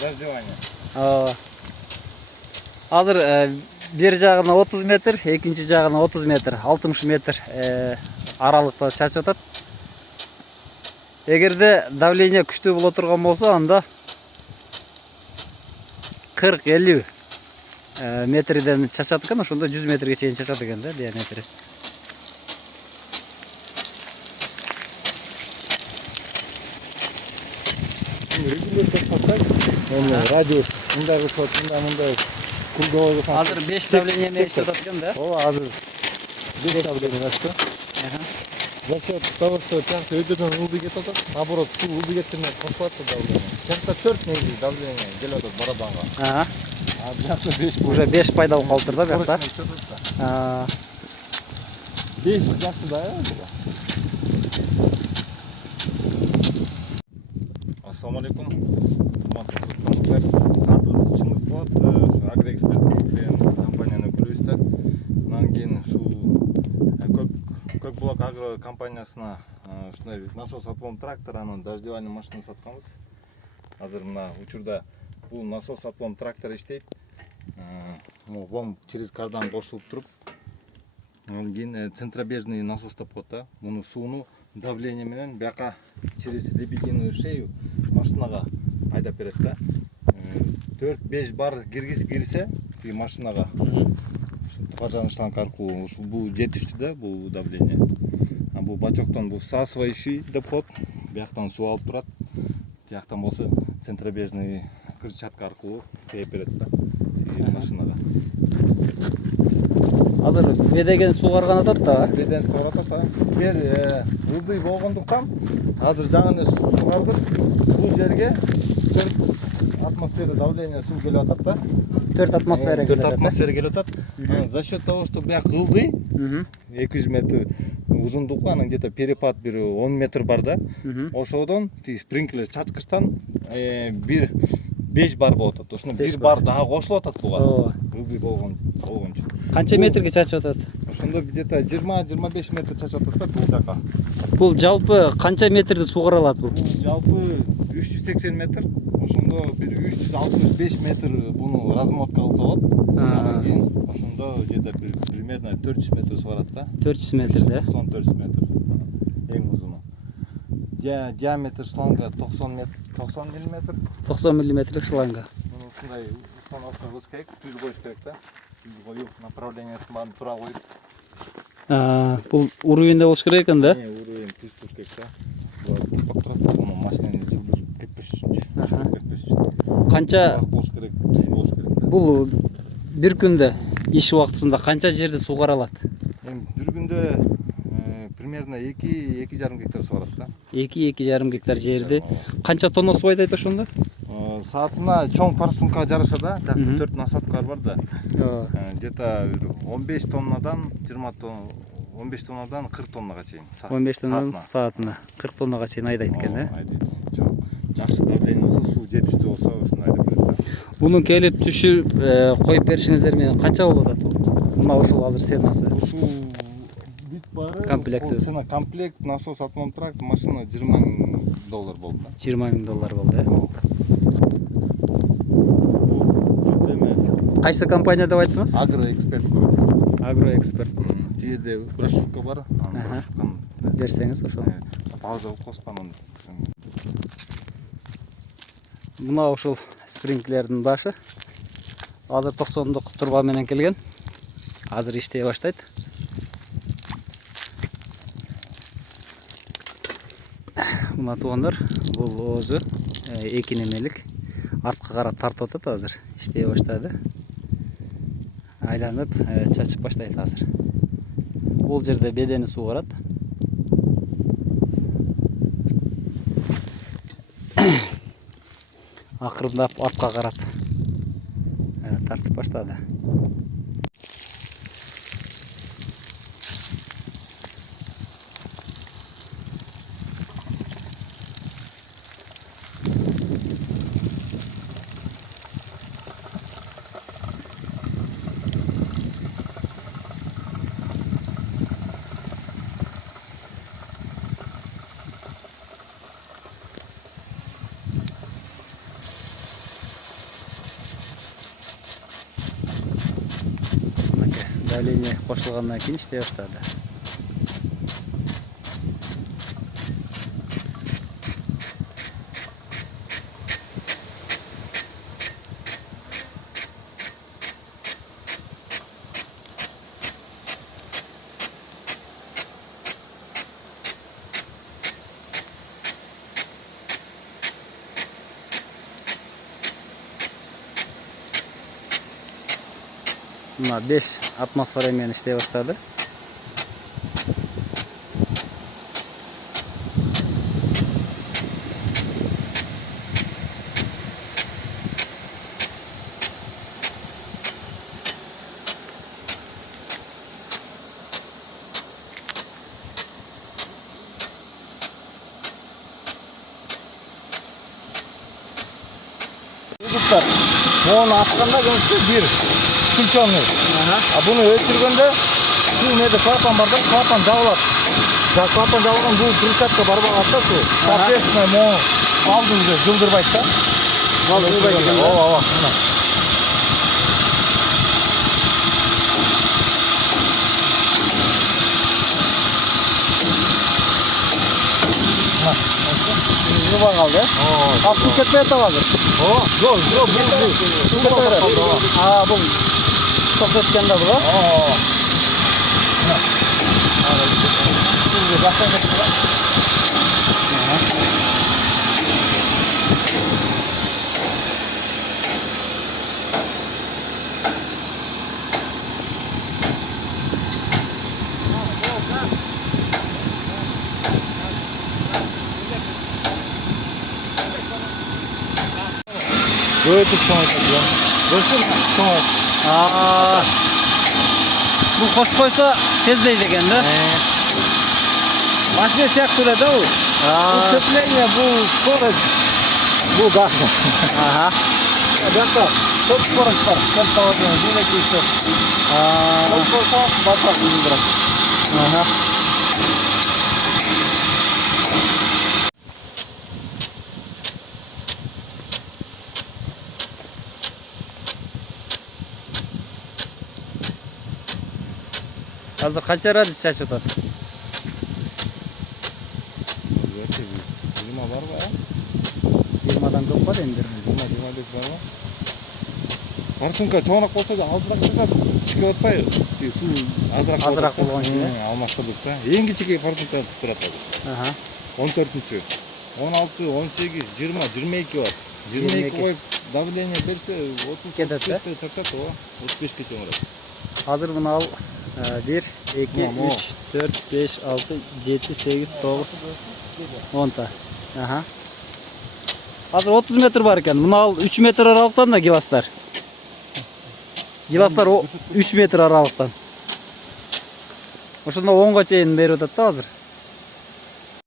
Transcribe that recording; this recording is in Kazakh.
Дождевание. Азыр бир жагына 30 метр, экинчи жагына 30 метр, 60 метр аралыкта чачып атат. Эгерде давление күчтүү боло турган болсо, анда 40-50 метрден чачат экен, ошондо 100 метрге чейин чачат экен да, диаметри. Радиус. Мындагы сот, мындай кулдоо. Азыр 5 давление менен атат экен да. Ооба, азыр 5 давление ачты. За счет того, что часто өйдөрдөн ылдый кетип атат, наоборот, суу ылдый кеткенден кошулат давление. Часто 4 негизи давление келип атат барабанга. А бuyakta 5 уже 5 пайда болуп калыптыр да бuyакта. 5 жакшы да. Ассаламу алейкум. Статус Чыңгыз Болот, Агроэксперт деген компанияны көрүбүздөр. Анан кийин ушул Көкбулак агро компаниясына ушундай насос отвом трактор, анан дождевание машина сатканбыз. Азыр мына учурда бул насос отвом трактор иштейт. Вон через кардан кошулуп туруп, анан кийин центробежный насос деп коет да. Муну сууну давление менен бияка через лебединую шею машинага айдап берет да. 4-5 бар кирсе и машинага тыгажан шланг аркылуу ушул бул жетиштүү да, бул давление. А бул бачоктон бул всасывающий деп коет. Бияктан суу алып турат. Тияктан болсо центробежный крыльчатка аркылуу кээп берет да машинага. Азыр бедеген сугарган атат да. Беден сугарат да. Бер ылдый болгондуктан азыр жаңы эле сугардык. Бул жерге 4 атмосфера давление суу келип атат да. 4 атмосфера келип атат. 4 атмосфера келип атат. За счет того, что бияк ылдый, 200 метр узундугу, анан где-то перепад бир 10 метр бар да. Ошодон спринклер чачкычтан бир 5 бар болот атат. Ошону 1 бар дагы кошулуп атат буга. Ылдый болгон үчүн. Канча метрге чачып атат? Ошондо где-то 20-25 метр чачып атат бул жака. Бул жалпы канча метрди сугара алат бул? Жалпы 380 метр. Ошондо бир 365 метр буну размотка кылса болот. Анан кийин ошондо где-то примерно 400 метр сугарат да. 400 метр да? 400 метр. Эң узуну. Диаметр шланга 90 мм. 90 миллиметрлик шланга. Муну ушундай установка кылыш керек, түз коюш керек да. Түз коюп, направлениясын баарын туура коюп. Бул уровеньде болуш керек экен да? Уровень түз туруш керек да. Булар токтоп турат, муну машинаны жылдырып кетпеш үчүнчү. Кетпеш үчүн. Канча болуш керек, түз болуш керек да. Бул бир күндө иш убактысында канча жерди сугара алат? Бир күндө примерно 2-2,5 гектар сугарат да. 2-2,5 гектар жерди. Канча тонна суу айдайт ошондо? Саатына чоң парсунка жараша да, 4 насадкалар бар да. Где-то 15 тоннадан 20 тонна, 15 тоннадан 40 тоннага чейин. 15 тоннадан саатына 40 тоннага чейин айдайт экен да. Жакшы давление болсо, суу жетиштүү болсо, ушуну айдап берет да. Мунун келип түшүп коюп беришиңиздер менен канча болуп атат бул? Мына ушул азыр ценасы. Ушул бүт баары комплектти. Цена комплект насос отвом трактор машина $20,000 болду да. $20,000 болду, Кайсы компания деп айттыңыз? Агроэксперт групп. Агроэксперт. Тиде брошюрка бар, брошюрканы берсеңиз ошо. Пауза коспанын. Мына ушул спринклердин башы. Азыр 90-дук турба менен келген. Азыр иштей баштайт. Мына туугандар, бул оозу 2 немелик. Артка карап тартып атат азыр. Иштей баштады. Айланып, чачып баштайт азыр. Бул жерде бедени сугарат. Акырындап артка карап тартып баштады. Давление кошулгандан кийин иштей баштады. Мына 5 атмосфера менен иштей баштады. Kutlar. Onu atқанда жұмысты bir күлчоңы. Bunu өчіргенде су неде клапан бар да, клапан жабылады. Клапан жабылған бұл присадка бар болады да су. Соответственно, моны балды уже жылдырбайды да. Балды жылдырбайды. Ооба. Жылба қалды. А су кетпей атабы азыр. Жоқ, бұл су кетпей атабы. Бұл тоқ өткен да бұл. Сізге жақтан кетіп тұра. Өтіп соңайтады. Көрсін соңайт. Бұл қосып қойса тездейді екен да? Машина сияқты өледі да бұл. Бұл цепление, бұл скорость, бұл газ. Жақта көп скорость бар. Көп положение, динекі істер. Көп болса, басқа ұзындырады. Азыр қанша радиус шашып атат? 20 бар ба? 20-дан көп бар енді. 20-25 бар ба? Форсунка чоңырақ болса да азырақ шығады. Кішке отпай, су азырақ болған үшін. Алмастырдық та. Ең кішіге форсунка тұрады. 14-ші, 16, 18, 20, 22 бар. 22 қойып давление берсе 30-35 чарчат о. 35 кече барады. Hazır bunu al. 1, 2, 3, 4, 5, 6, 7, 8, 9, 10 ta. Hazır 30 metre var iken bunu al 3 metre aralıktan da givaslar. Givaslar 3 metre aralıktan. Oşunda 10'ga çeyin beri ötedi hazır.